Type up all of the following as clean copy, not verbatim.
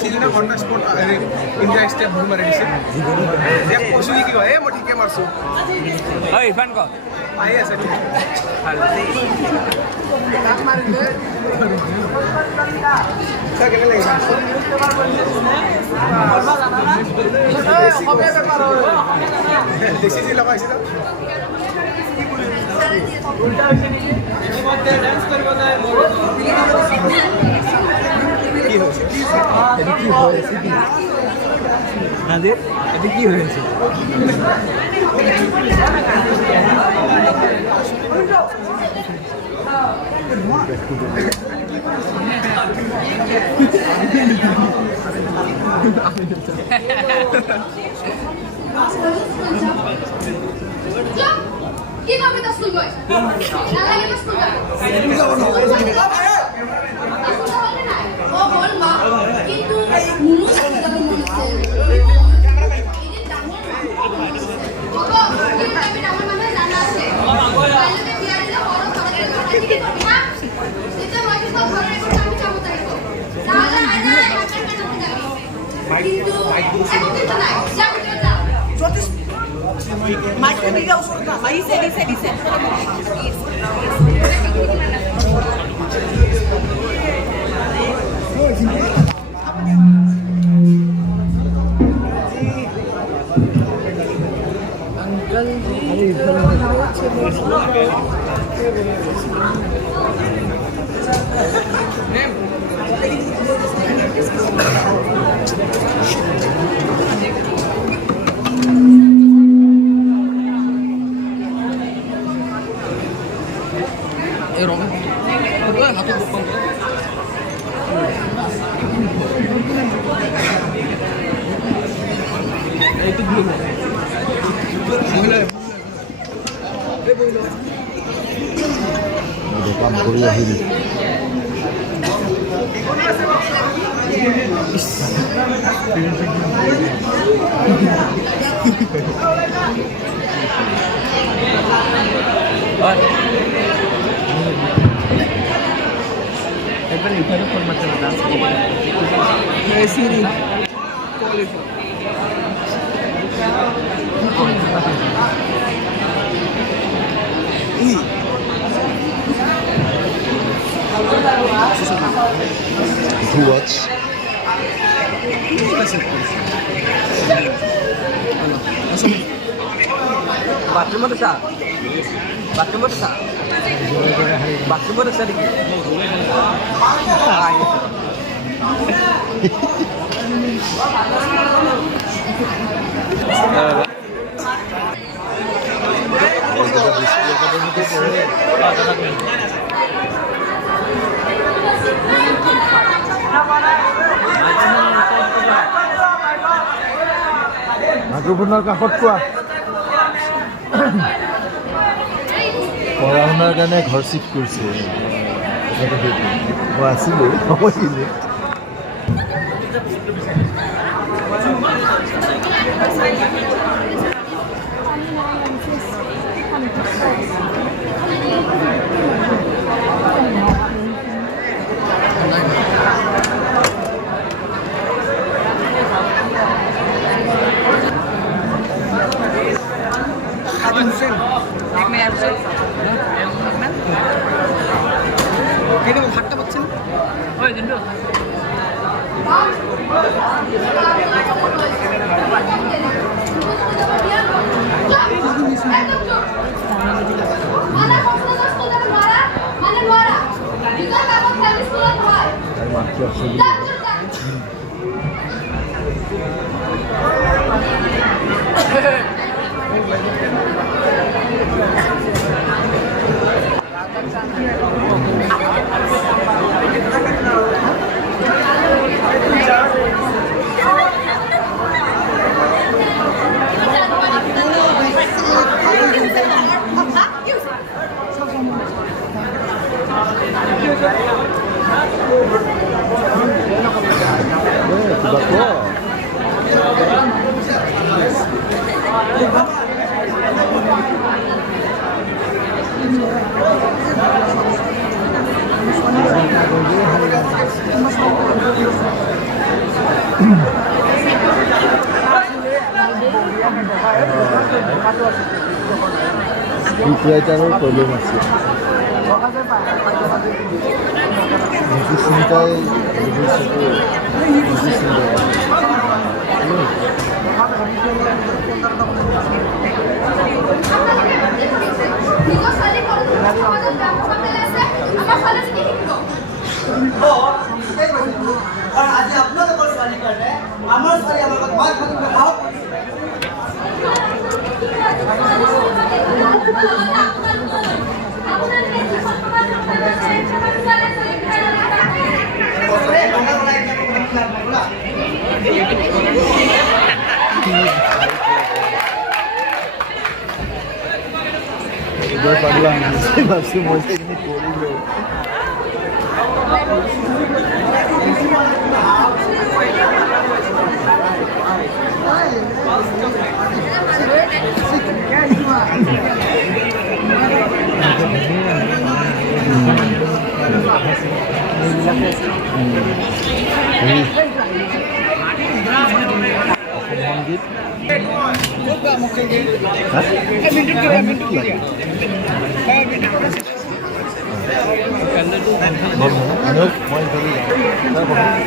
সিদিনা on the spot India step ভুল মাৰি দিছে কৈছোঁ কি কয় মই ঠিকে মাৰিছোঁ ইৰফান ক আহি আছে কেনে লাগিছে বেছি যি লগাইছিল কি হয়েছে কি ভাবে তা স্কুল বয় না লাগে না স্কুল ও বল মা কিন্তু মুনু সাথে যাবে মনে হচ্ছে বাবা কিন্তু আমি আমার মনে জানা আছে বাইরে বিয়ার দিলে বড় করে কি করবি না সেটা মাকে তো ঘরে রেখে আমি যাবো তাই তো না না আইনা হাতে কাটাতে যাবি কিন্তু এখন কিন্তু নাই যাও যা জ্যোতিষ মাইকে দিলে ওসব না ভাই দিছে अंकल जी কাম কৰি আহিলি একবাৰ ইৰফান ফোন মাৰতে না Siri to watch bathroom ada sa dikit মাইক্ৰফোনৰ কাষত কোৱা পঢ়া শুনাৰ কাৰণে ঘৰ চিফ্ট কৰিছে মই আছিলোঁ সময়খিনি হাতটা পাচ্ছেন Bakwa. স্ক্ৰিপ্ট ৰাইটাৰৰ প্ৰব্লেম আছে নিতু চিন্তাই এইবোৰ চকু নিতু চিন্তাই নিজৰ ছোৱালী সমাজত বেয়া প্ৰভাৱ পেলাইছে আমাৰ ছোৱালীজনী শিকিব আজি আপোনালোকৰ ছোৱালীৰ কাৰণে আমাৰ ছোৱালী আমাৰ লগত মাত মাতিব সাহস এইবাৰ পাগলা নিজে ভাবছোঁ মই যে এইখিনি কৰিলোঁ সংগীত মই ধৰি কৰি আছোঁ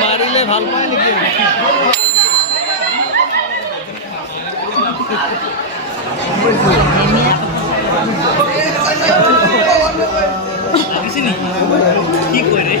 মাৰিলে ভাল পায় নেকি? লাগিছে নেকি? কি কৰে?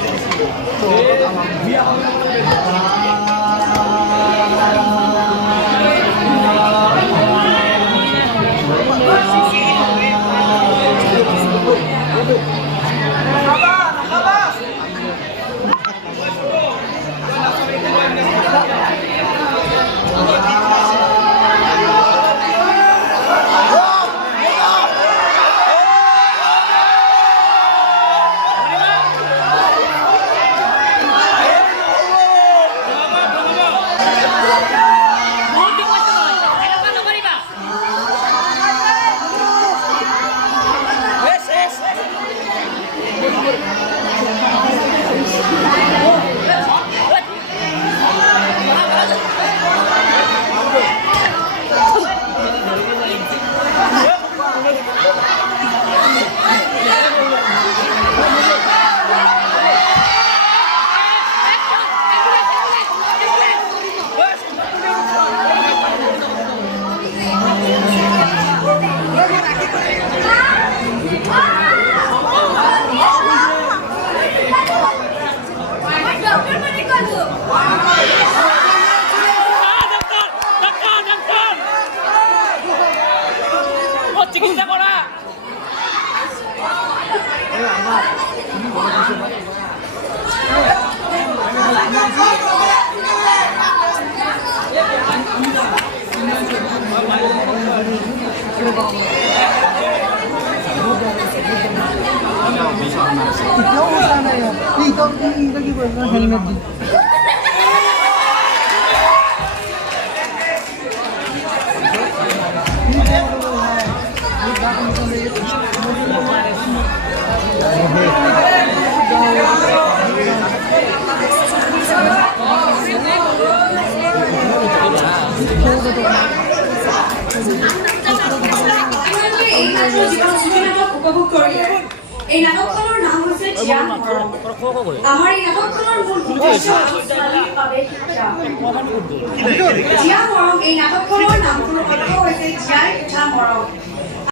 চিকিৎসা কৰা হেলমেট দি উপভোগ কৰিলে এই নাটকখনৰ নাম হৈছে জিয়া মৰম। আমাৰ এই নাটকখনৰ মূল উদ্দেশ্য ছোৱালীৰ বাবে শিক্ষা। জিয়া মৰম এই নাটকখনৰ নামটোৰ অৰ্থ হৈছে জীয়াই উঠা মৰম।